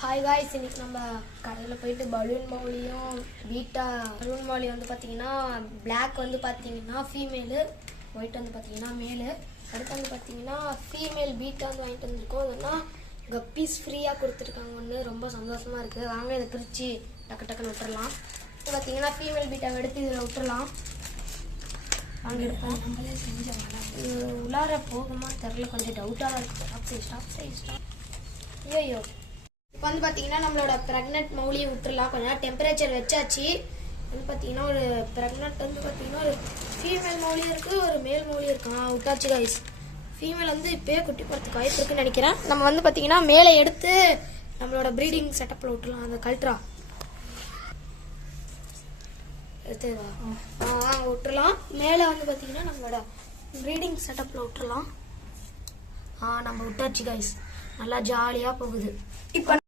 Hi guys, இன்னைக்கு நம்ம கடையில் போயிட்டு பலூன் மௌலியும் பீட்டா பலூன் மௌலி வந்து பார்த்தீங்கன்னா பிளாக் வந்து பார்த்தீங்கன்னா ஃபீமேலு, ஒயிட் வந்து பார்த்தீங்கன்னா மேலு. அடுத்து வந்து பார்த்தீங்கன்னா ஃபீமேல் பீட்டா வந்து வாங்கிட்டு வந்திருக்கோம். அதெல்லாம் கப்பீஸ் ஃப்ரீயாக கொடுத்துருக்காங்க. ஒன்று ரொம்ப சந்தோஷமாக இருக்குது. வாங்க இதை பிரித்து டக்கு டக்குன்னு விட்டுறலாம். இப்போ பார்த்தீங்கன்னா ஃபீமேல் பீட்டாவை எடுத்து இதில் விட்டுறலாம். வாங்க எடுப்போம். நம்மளே செஞ்சோம். உள்ளார போகுமா தெரில, கொஞ்சம் டவுட்டாக தான் இருக்குது. ஸ்டாப். ஐயோ, இப்போ வந்து பார்த்தீங்கன்னா நம்மளோட ப்ரெக்னென்ட் மௌலியை விட்டுறலாம். கொஞ்சம் நேரம் டெம்பரேச்சர் வச்சாச்சு. வந்து பார்த்தீங்கன்னா ஒரு ப்ரெக்னென்ட் வந்து பார்த்தீங்கன்னா ஒரு ஃபீமேல் மௌலியும் இருக்குது, ஒரு மேல் மௌலியும் இருக்கு. விட்டாச்சு காய்ஸ். ஃபீமேல் வந்து இப்போயே குட்டி போகிறதுக்கு வாய்ப்பு இருக்குன்னு நினைக்கிறேன். நம்ம வந்து பார்த்தீங்கன்னா மேலே எடுத்து நம்மளோட ப்ரீடிங் செட்டப்பில் விட்டுலாம். அந்த கல்ட்ரா எடுத்துவா அங்கே விட்டுறலாம். மேலே வந்து பார்த்தீங்கன்னா நம்மளோட ப்ரீடிங் செட்டப்பில் விட்டுறலாம். நம்ம விட்டாச்சு காய்ஸ். நல்லா ஜாலியாக போகுது. இப்போ